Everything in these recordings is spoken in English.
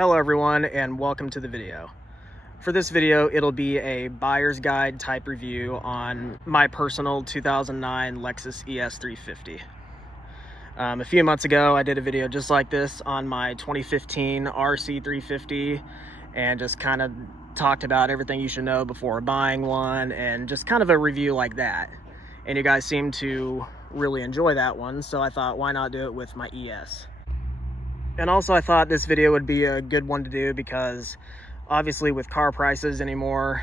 Hello everyone and welcome to the video. For this video, it'll be a buyer's guide type review on my personal 2009 Lexus ES350. A few months ago, I did a video just like this on my 2015 RC350 and just kind of talked about everything you should know before buying one and just kind of a review like that. And you guys seem to really enjoy that one, so I thought, why not do it with my ES? And also I thought this video would be a good one to do because obviously with car prices anymore,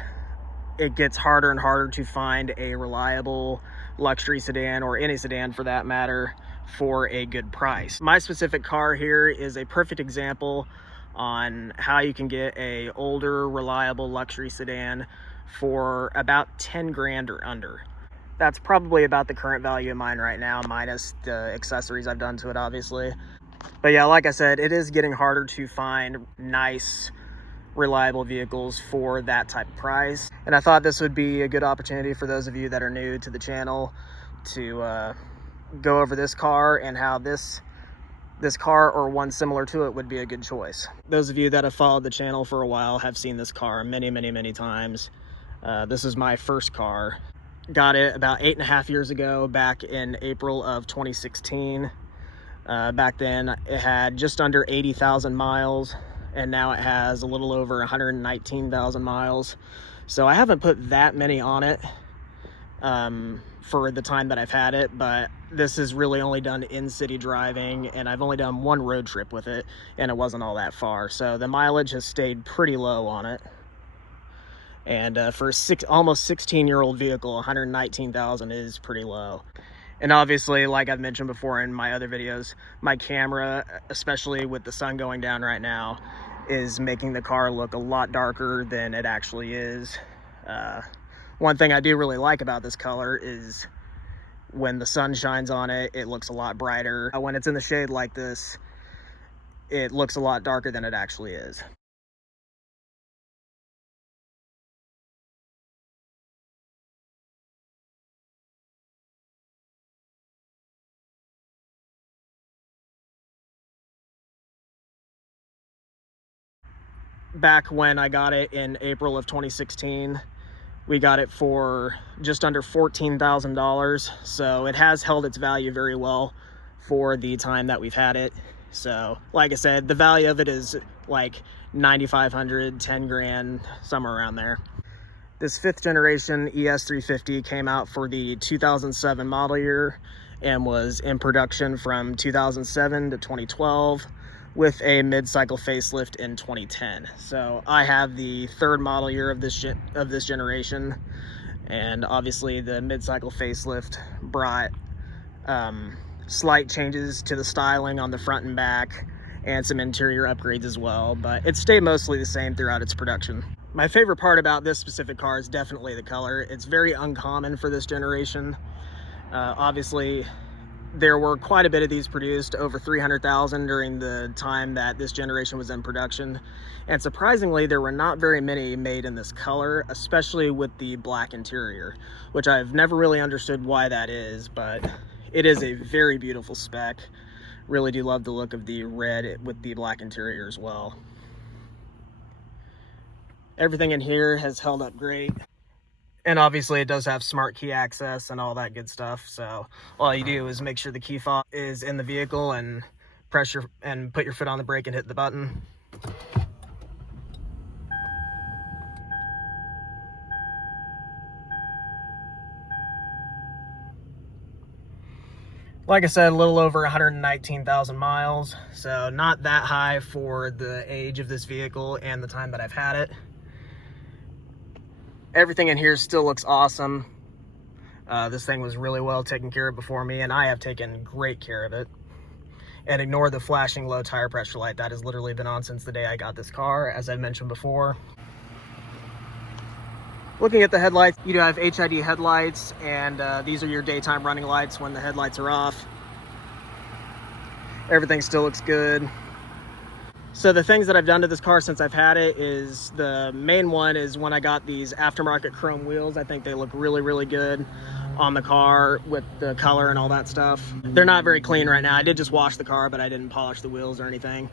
it gets harder and harder to find a reliable luxury sedan, or any sedan for that matter, for a good price. My specific car here is a perfect example on how you can get a older, reliable luxury sedan for about 10 grand or under. That's probably about the current value of mine right now, minus the accessories I've done to it, obviously. But yeah, like I said, it is getting harder to find nice, reliable vehicles for that type of price. And I thought this would be a good opportunity for those of you that are new to the channel to go over this car and how this car or one similar to it would be a good choice. Those of you that have followed the channel for a while have seen this car many times. This is my first car. Got it about 8.5 years ago, back in April of 2016. Back then it had just under 80,000 miles, and now it has a little over 119,000 miles. So I haven't put that many on it for the time that I've had it, but this is really only done in-city driving, and I've only done one road trip with it, and it wasn't all that far. So the mileage has stayed pretty low on it. And for a almost 16-year-old vehicle, 119,000 is pretty low. And obviously, like I've mentioned before in my other videos, my camera, especially with the sun going down right now, is making the car look a lot darker than it actually is. One thing I do really like about this color is when the sun shines on it, it looks a lot brighter. When it's in the shade like this, it looks a lot darker than it actually is. Back when I got it in April of 2016, we got it for just under $14,000. So it has held its value very well for the time that we've had it. So like I said, the value of it is like 9,500, 10 grand, somewhere around there. This 5th generation ES350 came out for the 2007 model year and was in production from 2007 to 2012. With a mid-cycle facelift in 2010. So I have the 3rd model year of this generation, and obviously the mid-cycle facelift brought slight changes to the styling on the front and back, and some interior upgrades as well, but it stayed mostly the same throughout its production. My favorite part about this specific car is definitely the color. It's very uncommon for this generation. Obviously, there were quite a bit of these produced, over 300,000 during the time that this generation was in production. And surprisingly, there were not very many made in this color, especially with the black interior, which I've never really understood why that is, but it is a very beautiful spec. Really do love the look of the red with the black interior as well. Everything in here has held up great. And obviously it does have smart key access and all that good stuff. So all you do is make sure the key fob is in the vehicle and put your foot on the brake and hit the button. Like I said, a little over 119,000 miles. So not that high for the age of this vehicle and the time that I've had it. Everything in here still looks awesome. This thing was really well taken care of before me, and I have taken great care of it. And ignore the flashing low tire pressure light. That has literally been on since the day I got this car, as I mentioned before. Looking at the headlights, you do have HID headlights, and these are your daytime running lights when the headlights are off. Everything still looks good. So the things that I've done to this car since I've had it is, the main one is when I got these aftermarket chrome wheels. I think they look really good on the car with the color and all that stuff. They're not very clean right now. I did just wash the car, but I didn't polish the wheels or anything.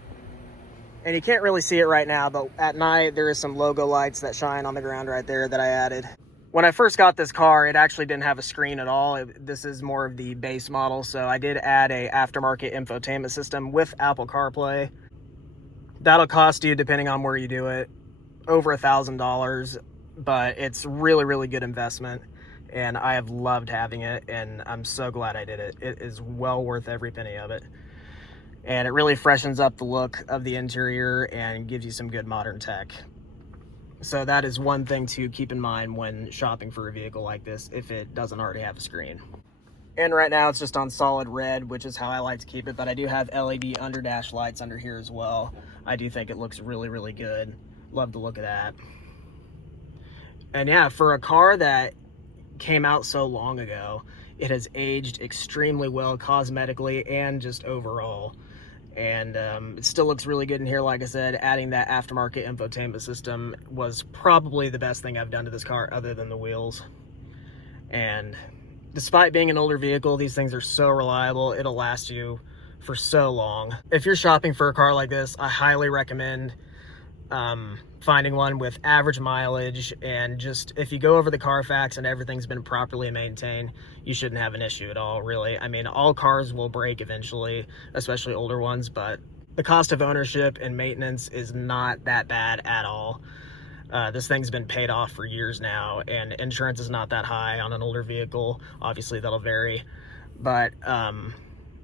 And you can't really see it right now, but at night there is some logo lights that shine on the ground right there that I added. When I first got this car, it actually didn't have a screen at all. This is more of the base model, so I did add a aftermarket infotainment system with Apple CarPlay. That'll cost you, depending on where you do it, over $1,000, but it's really, really good investment, and I have loved having it, and I'm so glad I did it. It is well worth every penny of it, and it really freshens up the look of the interior and gives you some good modern tech. So that is one thing to keep in mind when shopping for a vehicle like this, if it doesn't already have a screen. And right now it's just on solid red, which is how I like to keep it, but I do have LED under dash lights under here as well. I do think it looks really, really good. Love the look of that. And yeah, for a car that came out so long ago, it has aged extremely well cosmetically and just overall. And it still looks really good in here. Like I said, adding that aftermarket infotainment system was probably the best thing I've done to this car other than the wheels. And despite being an older vehicle, these things are so reliable. It'll last you for so long. If you're shopping for a car like this, I highly recommend finding one with average mileage, and just if you go over the Carfax and everything's been properly maintained, you shouldn't have an issue at all, really. I mean, all cars will break eventually, especially older ones, but the cost of ownership and maintenance is not that bad at all. This thing's been paid off for years now, and insurance is not that high on an older vehicle. Obviously that'll vary, but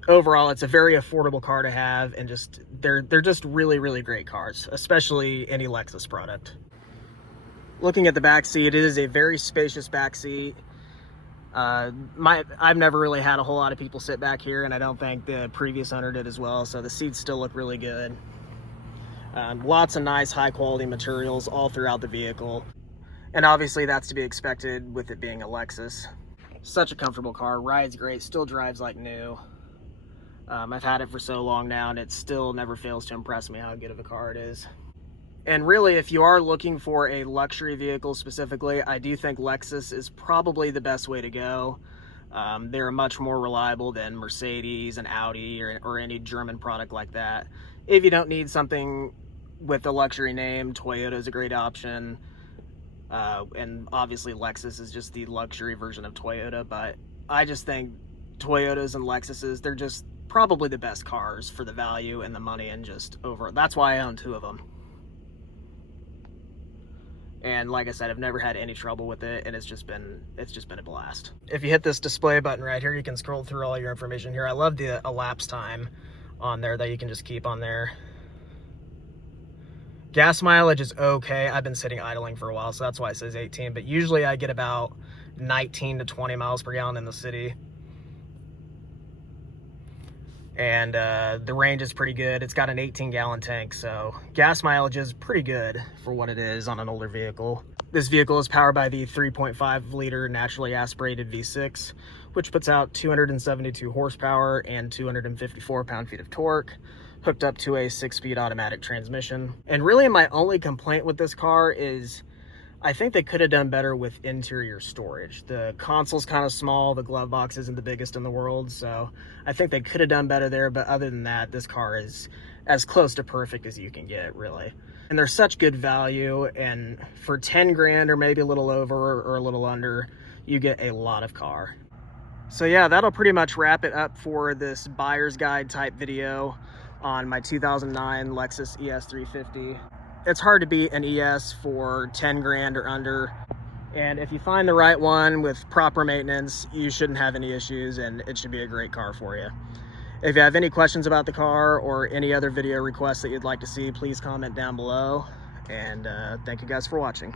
overall it's a very affordable car to have, and just they're just really, really great cars, especially any Lexus product. Looking at the back seat, it is a very spacious back seat. I've never really had a whole lot of people sit back here, and I don't think the previous owner did as well, so the seats still look really good. Lots of nice high quality materials all throughout the vehicle, and obviously that's to be expected with it being a Lexus. Such a comfortable car, rides great, still drives like new. I've had it for so long now, and it still never fails to impress me how good of a car it is. And really, if you are looking for a luxury vehicle specifically, I do think Lexus is probably the best way to go. They're much more reliable than Mercedes and Audi or any German product like that. If you don't need something with a luxury name, Toyota is a great option. And obviously Lexus is just the luxury version of Toyota, but I just think Toyotas and Lexuses, they're just probably the best cars for the value and the money, and just over. That's why I own two of them. And like I said, I've never had any trouble with it, and it's just been a blast. If you hit this display button right here, you can scroll through all your information here. I love the elapsed time on there that you can just keep on there. Gas mileage is okay. I've been sitting idling for a while, so that's why it says 18, but usually I get about 19 to 20 miles per gallon in the city. And the range is pretty good. It's got an 18-gallon tank, so gas mileage is pretty good for what it is on an older vehicle. This vehicle is powered by the 3.5-liter naturally aspirated V6, which puts out 272 horsepower and 254 pound-feet of torque, hooked up to a 6-speed automatic transmission. And really my only complaint with this car is I think they could have done better with interior storage. The console's kind of small, the glove box isn't the biggest in the world, so I think they could have done better there, but other than that, this car is as close to perfect as you can get, really. And they're such good value, and for 10 grand or maybe a little over or a little under, you get a lot of car. So yeah, that'll pretty much wrap it up for this buyer's guide type video on my 2009 Lexus ES350. It's hard to beat an ES for 10 grand or under, and if you find the right one with proper maintenance, you shouldn't have any issues, and it should be a great car for you. If you have any questions about the car or any other video requests that you'd like to see, please comment down below, and thank you guys for watching.